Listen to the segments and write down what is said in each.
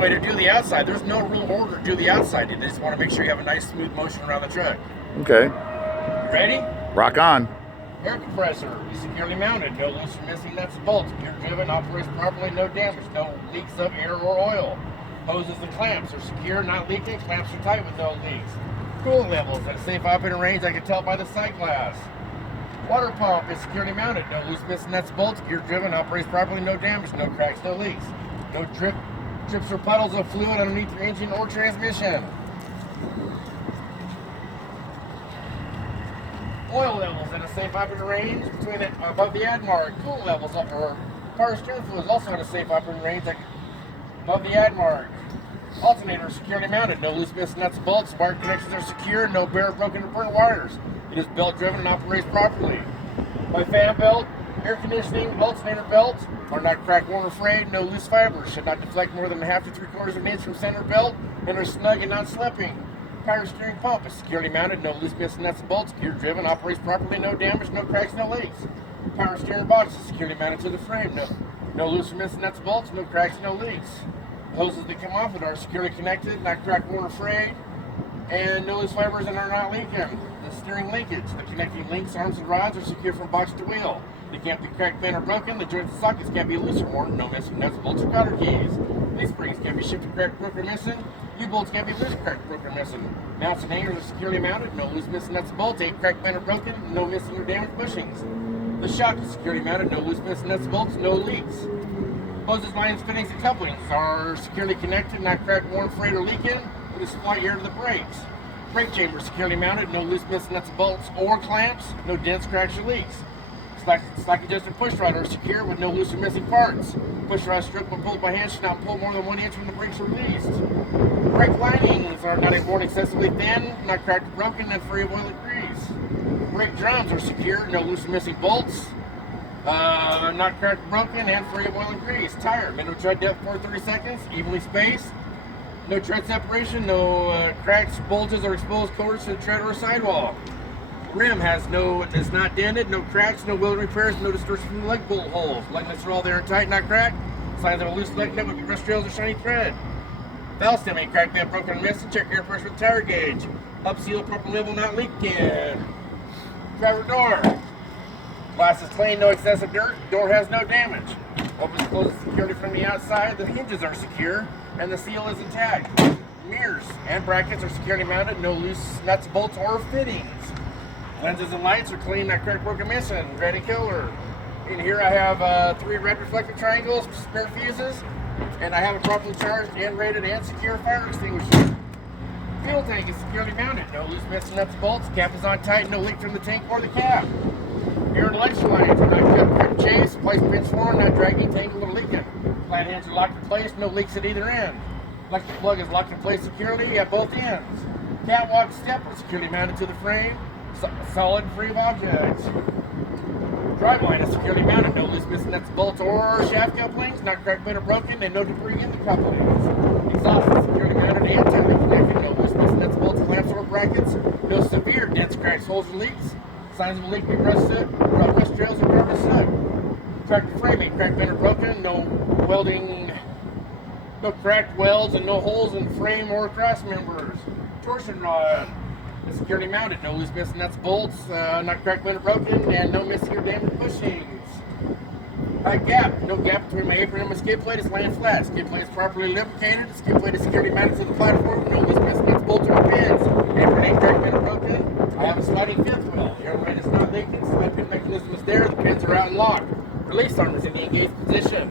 way to do the outside. There's no real order to do the outside. You just want to make sure you have a nice smooth motion around the truck. Okay. You ready? Rock on. Air compressor is securely mounted. No loose or missing nuts and bolts. Gear driven, operates properly, no damage, no leaks of air or oil. Hoses and clamps are secure, not leaking. Clamps are tight with no leaks. Cooling levels at a safe operating range, I can tell by the sight glass. Water pump is securely mounted. No loose, missing nuts and bolts. Gear driven, operates properly, no damage, no cracks, no leaks. No drips or puddles of fluid underneath your engine or transmission. Oil levels at a safe operating range between above the ad mark. Coolant levels or power steering fluid is also at a safe operating range above the ad mark. Alternator is securely mounted. No loose, missing nuts and bolts. Wire connections are secure. No bare, broken, or burnt wires. It is belt driven and operates properly. My fan belt, air conditioning, alternator belt are not cracked, worn, or frayed. No loose fibers. Should not deflect more than 1/2 to 3/4 of an inch from center belt and are snug and not slipping. Power steering pump is securely mounted. No loose, missing nuts and bolts. Gear driven, operates properly. No damage, no cracks, no leaks. Power steering box is securely mounted to the frame. No loose or missing nuts and bolts. No cracks, no leaks. Hoses that come off it are securely connected, not cracked, worn, or frayed, and no loose fibers and are not leaking. The steering linkage, the connecting links, arms, and rods are secure from box to wheel. They can't be cracked, bent, or broken. The joints and sockets can't be loose or worn. No missing nuts, bolts, or cotter keys. These springs can't be shifted, cracked, broken, or missing. U-bolts can't be loose, cracked, broken, or missing. Mounts and hangers are securely mounted. No loose, missing nuts and bolts. Ain't cracked, bent, or broken. No missing or damaged bushings. The shock is securely mounted. No loose, missing nuts and bolts. No leaks. Hoses, lines, fittings, and couplings are securely connected, not cracked, worn, frayed, or leaking. With a supply air to the brakes. Brake chamber is securely mounted. No loose, missing nuts and bolts or clamps. No dents, cracks, or leaks. Slack adjusted push rod are secure with no loose or missing parts. Push rod stroke when pulled by hand should not pull more than 1 inch when the brakes are released. Brake linings are not worn excessively thin, not cracked or broken, and free of oil and grease. Brake drums are secure, no loose or missing bolts, not cracked or broken, and free of oil and grease. Tire, minimum tread depth 430 seconds, evenly spaced. No tread separation, no cracks, bulges, or exposed corners to the tread or sidewall. Rim is not dented, no cracks, no weld repairs, no distortion from the leg bolt holes. Leg nuts are all there and tight, not cracked. Signs of a loose leg nut with rust trails or shiny thread. Valve stem ain't cracked, bent, broken, or missing. Check air pressure with tire gauge. Up seal, proper level, not leaking. Driver door. Glass is clean, no excessive dirt. Door has no damage. Opens and closes securely from the outside. The hinges are secure and the seal is intact. Mirrors and brackets are securely mounted. No loose nuts, bolts, or fittings. Lenses and lights are clean, not cracked, broken, missing. Red and killer. In here I have 3 red reflective triangles, spare fuses, and I have a properly charged and rated and secure fire extinguisher. Fuel tank is securely mounted. No loose, missing nuts and bolts. Cap is on tight. No leak from the tank or the cap. Air and electrolytes are not cut, quick chase. Place pinch form, not dragging, tangled, or leaking. Flat hands are locked in place. No leaks at either end. Electric plug is locked in place securely at both ends. Catwalk step is securely mounted to the frame. Solid, free of objects. Driveline is securely mounted. No loose, missing nuts, bolts, or shaft couplings. Not cracked, bent, or broken, and no debris in the couplings. Exhaust is securely mounted and tightly connected. No loose, missing nuts, bolts, clamps, or brackets. No severe dents, cracks, holes, or leaks. Signs of a leak, rust trails, or carpet soot. Cracked framing, cracked, bent, or broken. No welding, no cracked welds, and no holes in frame or cross members. Torsion rod. Securely mounted, no loose, missing nuts, bolts, not cracked, bent, or broken, and no missing or damaged bushings. Gap, no gap between my apron and my skid plate is laying flat. Skid plate is properly lubricated. The skid plate is securely mounted to the platform. No loose, missing nuts, bolts, or pins. Apron ain't cracked, bent, or broken. I have a sliding fifth wheel. The air raid is not leaking. Slide pin mechanism is there. The pins are out and locked. Release arm is in the engaged position.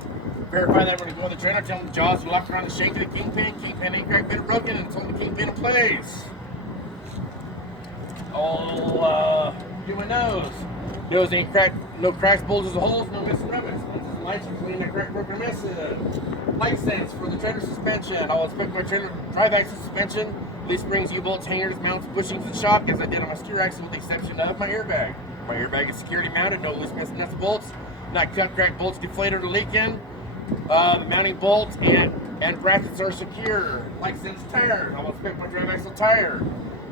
Verify that when you go on the trailer, tell them the jaws are locked around the shank of the kingpin. Kingpin ain't cracked, bent, or broken, and it's on the kingpin in place. All do my nose. Nose ain't cracked, no cracks, bulges, or holes, no missing rivets. Lenses and lights are clean, no cracked, broken, or missing. Light sense for the trailer suspension. I'll inspect my trailer drive axle suspension. Leaf springs, U-bolts, hangers, mounts, bushings, and shock as I did on my steer axle with the exception of my airbag. My airbag is security mounted, no loose, missing nuts and bolts. Not cut, cracked, bolts, deflated, or leaking. The mounting bolts and brackets are secure. Light sense tires. I'll inspect my drive axle tire.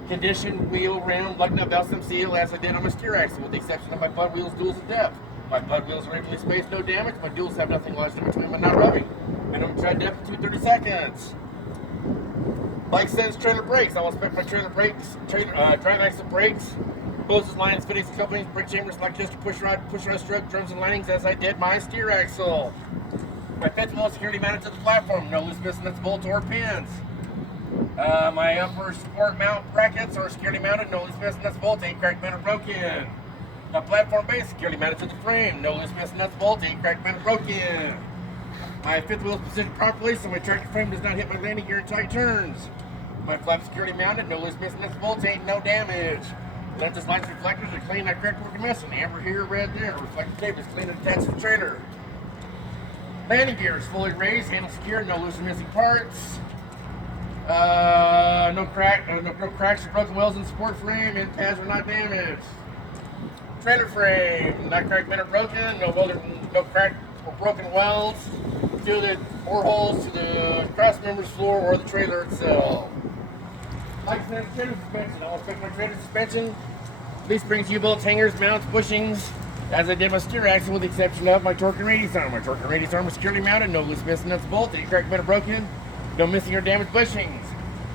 Condition, wheel, rim, lug nut, valve stem seal as I did on my steer axle with the exception of my butt wheels, duals, and depth. My butt wheels are evenly spaced, no damage. My duals have nothing lodged in between but not rubbing. Minimum tread depth 230 seconds. Bike sends trailer brakes. I will inspect my trailer brakes, drive axle brakes, hoses, lines, fittings, couplings, brake chambers, lock gesture, push rod stroke, drums and linings as I did my steer axle. My fifth wheel is security mounted to the platform. No loose pistons, nuts, bolts, or pins. My upper support mount brackets are security mounted. No loose pistons, nuts, bolts, ain't cracked, bent, or broken. My platform base security mounted to the frame. No loose pistons, nuts, bolts, ain't cracked, bent, or broken. My fifth wheel is positioned properly so my tractor frame does not hit my landing gear in tight turns. My flap security mounted. No loose pistons, nuts, bolts, ain't no damage. Lenses, lights, reflectors are clean. I cracked working missing. Amber here, red there. Reflective tape is clean and attached to the trailer. Landing gear is fully raised, handle secure, no loose or missing parts. No cracks or broken welds in the support frame, and pads are not damaged. Trailer frame, not cracked, bent, or broken. No cracked or broken welds to the bore holes to the cross members floor or the trailer itself. Like I said, trailer suspension. I'll inspect my trailer suspension. Leaf springs, U-bolts, hangers, mounts, bushings, as I did my steer axle with the exception of my torque and radius arm. My torque and radius arm was securely mounted, no loose pistons, nuts, bolts, any cracked, bent, or broken, no missing or damaged bushings.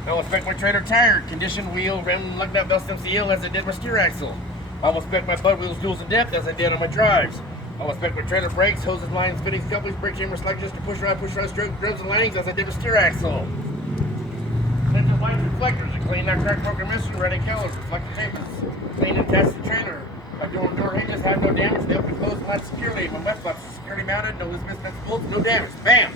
I will inspect my trailer tire, condition, wheel, rim, lug nut, belt stem seal as I did my steer axle. I will inspect my butt wheels, duals, and depth as I did on my drives. I will inspect my trailer brakes, hoses, lines, fittings, couplings, brake chambers, slack gesture, push rod, stroke, drums, and linings as I did my steer axle. Lenses, lights, reflectors are clean, not cracked, broken, missing, red and colors, reflective tape is clean and attached to the trailer. My door hinges have no damage, they open and close and latch securely. My wet flaps are securely mounted, no loose pistons, bolts, no damage. Bam!